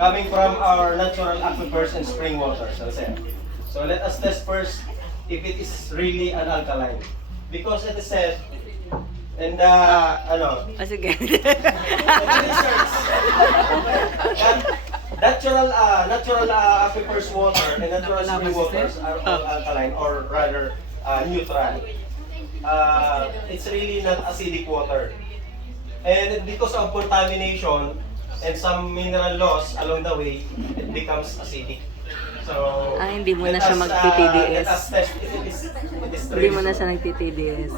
coming from our natural aquifers and spring water. So let us test first if it is really an alkaline. Because it is said in the Sige. research that natural aquifers water and natural spring waters are all alkaline, or rather neutral. It's really not acidic water. And because of contamination and some mineral loss along the way, it becomes acidic. So, Hindi mo na let siya us, magti-TDS. let us test if it is Hindi mo na siya nagti-TDS.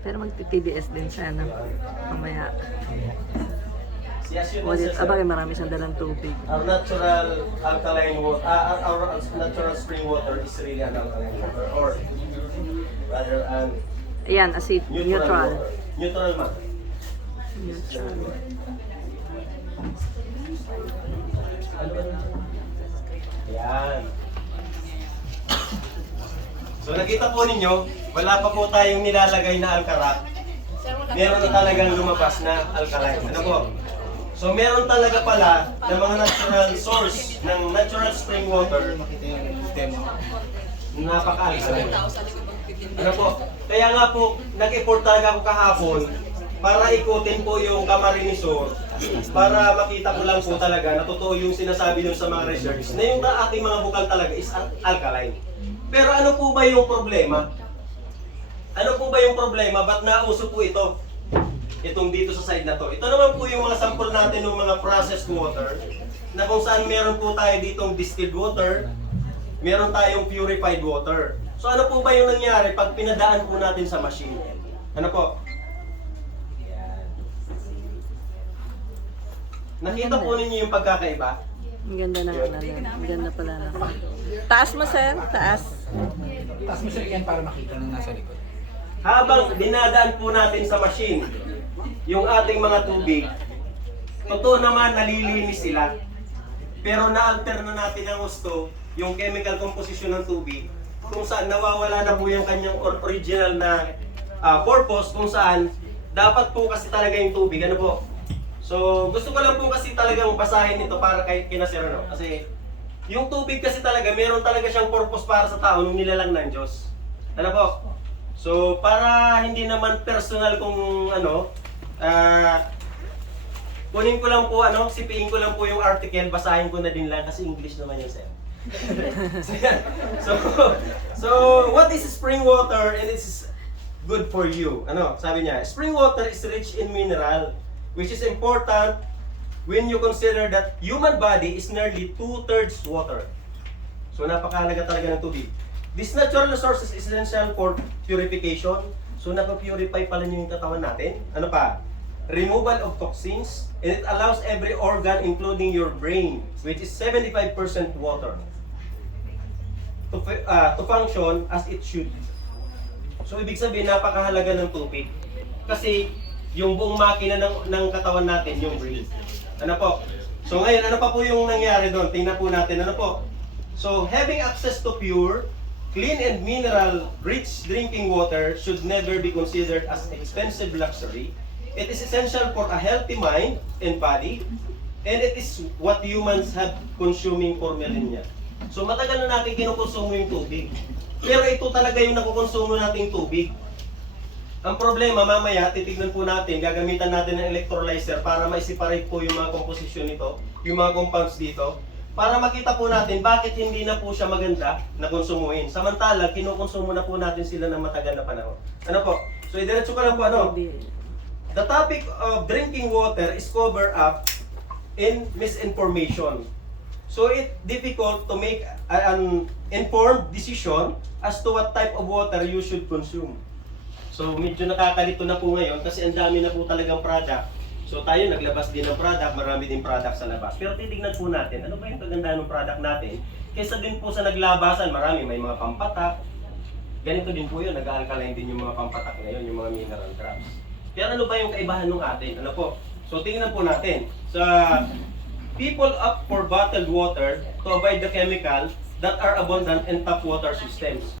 Pero magti-TDS din siya, no? Mamaya. Yes, yun Ulit, is, abagay marami siyang dalang tubig. our natural alkaline water, our natural spring water is really an alkaline water, or rather an Ayan, acid, neutral. water. Neutral man. Neutral. Yan. So nakita po ninyo, wala pa po tayong nilalagay na alkarat. Meron na talagang lumabas na alkaline. Ano po? So meron talaga pala ng mga natural source ng natural spring water. Napaka-alkaline. Ano po? Kaya nga po, nag-import talaga ako kahapon para ikutin po yung Camarines Sur para makita ko lang po talaga na totoo yung sinasabi nyo sa mga research na yung ating mga bukal talaga is alkaline. Pero ano po ba yung problema? Ano po ba yung problema? Ba't nauso po ito? Itong dito sa side na to. Ito naman po yung mga sample natin ng mga processed water na kung saan meron po tayo ditong distilled water, meron tayong purified water. So ano po ba yung nangyari pag pinadaan po natin sa machine? Ano po? Nakita po ninyo yung pagkakaiba? Ang ganda na pala. Ang ganda pala na. Taas mo, sir. Taas. Taas mo siya yan para makita nung nasa likod. Habang dinadaan po natin sa machine yung ating mga tubig, totoo naman nalilinis sila. Pero na-alter na natin ang gusto, yung chemical composition ng tubig, kung saan nawawala na po yung kanyang original na purpose, kung saan dapat po kasi talaga yung tubig. Ano po? So, gusto ko lang po kasi talagang basahin ito para kay Sir, no? Kasi yung tubig kasi talaga, meron talaga siyang purpose para sa tao nung nilalang ng Diyos. Ano po? So, para hindi naman personal kung kunin ko lang po, sipiin ko lang po yung article, basahin ko na din lang kasi English naman yun, Sir. so, what is spring water and it's good for you? Sabi niya, spring water is rich in mineral, which is important when you consider that human body is nearly 2/3 water. So napakahalaga talaga ng tubig. This natural resource is essential for purification. So napapurify pala niyo yung katawan natin. Ano pa? Removal of toxins, and it allows every organ including your brain, which is 75% water, to function as it should. So ibig sabihin napakahalaga ng tubig. Kasi yung buong makina ng katawan natin, yung brain. Ano po? So ngayon, ano pa po yung nangyari doon? Tingnan po natin, ano po? So, having access to pure, clean and mineral-rich drinking water should never be considered as expensive luxury. It is essential for a healthy mind and body, and it is what humans have consuming for millennia. So matagal na natin kinukonsumo yung tubig. Pero ito talaga yung nakukonsumo nating tubig. Ang problema, mamaya, titignan po natin, gagamitan natin ng electrolyzer para ma-separate po yung mga composition nito, yung mga compounds dito, para makita po natin bakit hindi na po siya maganda na konsumuhin. Samantala, kinukonsumo na po natin sila ng matagal na panahon. Ano po? So, idiretso ko lang po The topic of drinking water is covered up in misinformation. So, it's difficult to make an informed decision as to what type of water you should consume. So medyo nakakalito na po ngayon kasi ang dami na po talagang product. So tayo naglabas din ng product, marami din product sa labas. Pero titignan po natin, ano ba yung kagandahan ng product natin? Kaysa din po sa naglabasan, marami, may mga pampatak. Ganito din po yun, nag-alkaline din yung mga pampatak ngayon, yung mga mineral traps. Pero ano ba yung kaibahan ng atin? Ano po? So tingnan po natin. Sa people opt for bottled water to avoid the chemical that are abundant in tap water systems.